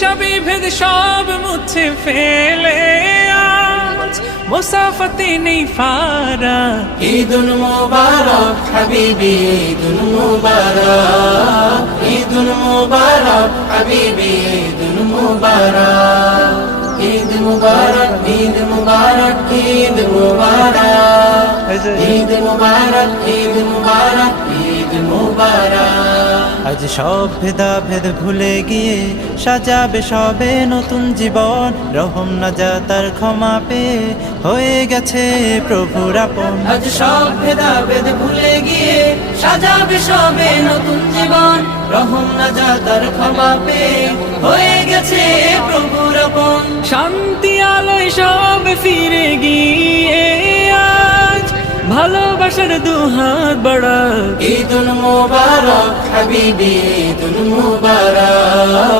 ঈর্ষা বিভেদ সব মুছে ফেলে আজ মুসাফাতে নেই ফারাক। ঈদুল মুবারক হাবিবি, ঈদুল মুবারক, ঈদুল মুবারক হাবিবি, ঈদুল মুবারক, ঈদ মুবারক, ঈদ মুবারক, ঈদ মুবারক, ঈদ মুবারক, ঈদ মুবারক, ঈদ মুবারক। আজ সব ভেদাভেদ ভুলে গিয়ে সাজাবে সবে নতুন জীবন। রহম নাজাতার ক্ষমা পেয়ে হয়ে গেছে প্রভুর আপন। আজ সব ভেদাভেদ ভুলে গিয়ে সাজাবে সবে নতুন জীবন। রহম নাজাতার ক্ষমা পেয়ে হয়ে গেছে প্রভুর আপন। শান্তি আলোয় সব ফিরে গিয়ে আজ ভালোবাসার দুহাত বাড়াক। ঈদুল মুবারক হাবিবি, ঈদুল মুবারক,